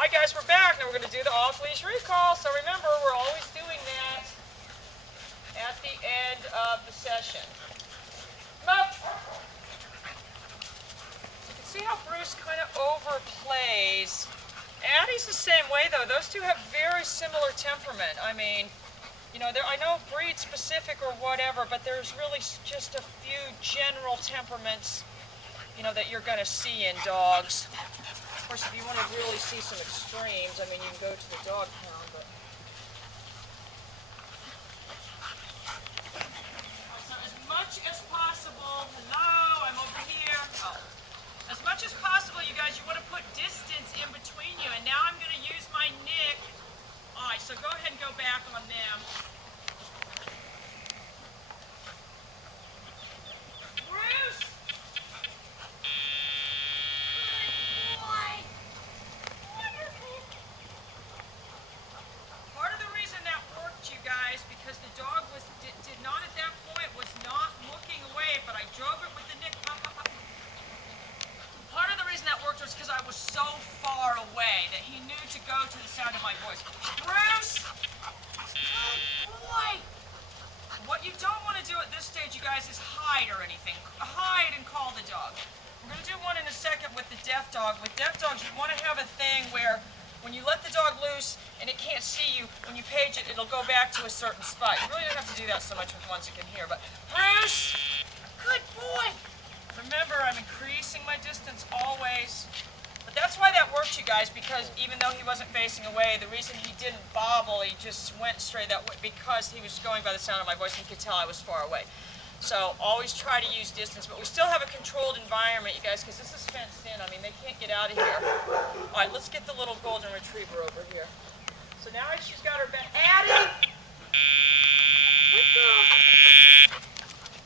Alright guys, we're back. Now we're going to do the off-leash recall. So remember, we're always doing that at the end of the session. Come up. So you can see how Bruce kind of overplays. Addie's the same way though. Those two have very similar temperament. I mean, you know, I know breed specific or whatever, but there's really just a few general temperaments, you know, that you're going to see in dogs. Of course, if you want to really see some extremes, I mean, you can go to the dog pound, but... So as much as possible, hello, I'm over here. Oh. As much as possible, you guys, you want to put distance in between you. And now I'm going to use my nick. All right, so go ahead and go back on them. Bruce! Good boy! Wonderful! Part of the reason that worked, you guys, because the dog did not at that point, was not looking away, but I drove it with the nick. Part of the reason that worked was because I was so far away that he knew to go to the sound of my voice. Bruce! Good boy! What you don't want to do at this stage, you guys, is hide or anything. Hide and call the dog. We're going to do one in a second with the deaf dog. With deaf dogs, you want to have a thing where when you let the dog loose and it can't see you, when you page it, it'll go back to a certain spot. You really don't have to do that so much with ones that can hear. But Bruce! Good boy! Remember, I'm increasing my distance always. But that's why that worked, you guys, because even though he wasn't facing away, the reason he didn't bobble, he just went straight that way, because he was going by the sound of my voice and he could tell I was far away. So always try to use distance, but we still have a controlled environment, you guys, because this is fenced in. I mean, they can't get out of here. All right, let's get the little golden retriever over here. So now she's got her back. Addie! Good girl.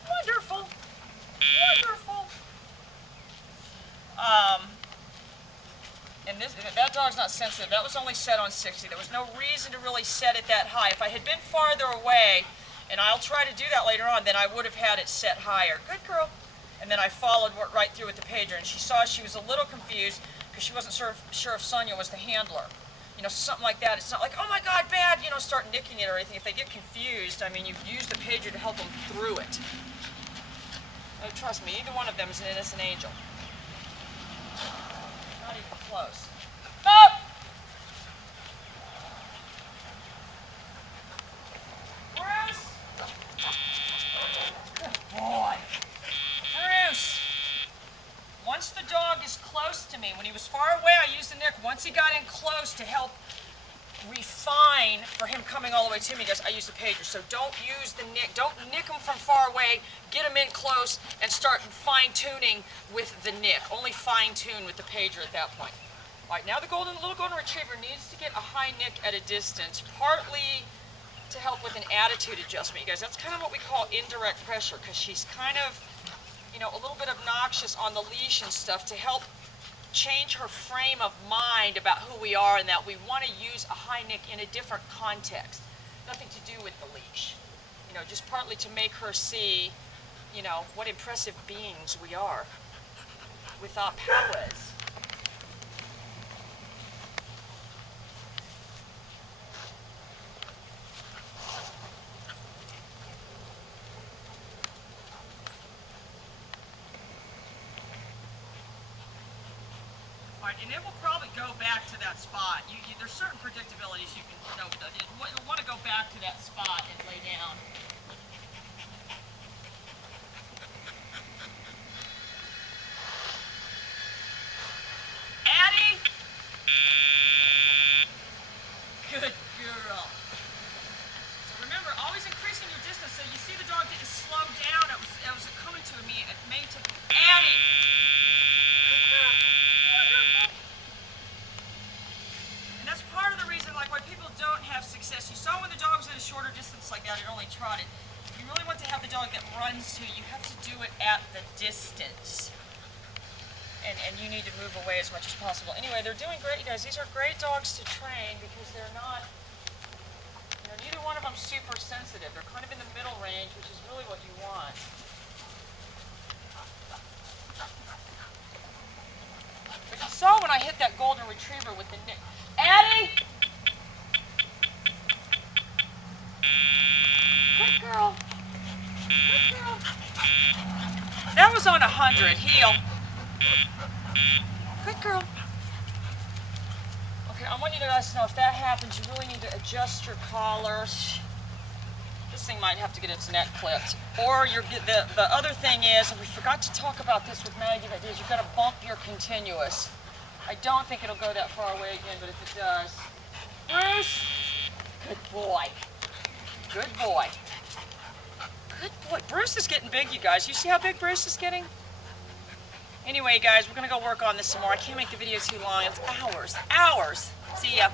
Wonderful. Wonderful. And that dog's not sensitive. That was only set on 60. There was no reason to really set it that high. If I had been farther away, and I'll try to do that later on, then I would have had it set higher. Good girl. And then I followed right through with the pager, and she saw she was a little confused because she wasn't sure if Sonia was the handler. You know, something like that. It's not like, oh my God, bad, you know, start nicking it or anything. If they get confused, I mean, you've used the pager to help them through it. Trust me, either one of them is an innocent angel. Not even close. Up! Bruce! Good boy. Bruce! Once the dog is close to me, when he was far away, I used the nick. Once he got in close to help refine for him coming all the way to me, guys, I use the pager. So don't use the nick. Don't nick him from far away. Get him in close and start fine-tuning with the nick. Only fine-tune with the pager at that point. All right, now the little golden retriever needs to get a high nick at a distance, partly to help with an attitude adjustment, you guys. That's kind of what we call indirect pressure, because she's kind of, you know, a little bit obnoxious on the leash and stuff, to help change her frame of mind about who we are and that we want to use a high nick in a different context. Nothing to do with the leash. You know, just partly to make her see, you know, what impressive beings we are with our powers. And it will probably go back to that spot. There's certain predictabilities you can know. You'll want to go back to that spot and lay down. Addie! Good girl. So remember, always increasing your distance. So you see the dog getting slowed down. It was coming to me. It made to Addie! And that's part of the reason, like, why people don't have success. You saw when the dog was at a shorter distance like that, it only trotted. If you really want to have the dog that runs to you, you have to do it at the distance. And you need to move away as much as possible. Anyway, they're doing great, you guys. These are great dogs to train because they're not, you know, neither one of them super sensitive. They're kind of in the middle range, which is really what you want. But you saw when I hit that golden retriever with the Addie! Good girl. Good girl. That was on 100. Heel. Good girl. Okay, I want you to let us know if that happens, you really need to adjust your collars. This thing might have to get its neck clipped. Or the other thing is, and we forgot to talk about this with Maggie, that is you've got to bump your continuous. I don't think it'll go that far away again, but if it does. Bruce! Good boy. Good boy. Good boy. Bruce is getting big, you guys. You see how big Bruce is getting? Anyway, guys, we're going to go work on this some more. I can't make the video too long. It's hours. Hours. See ya.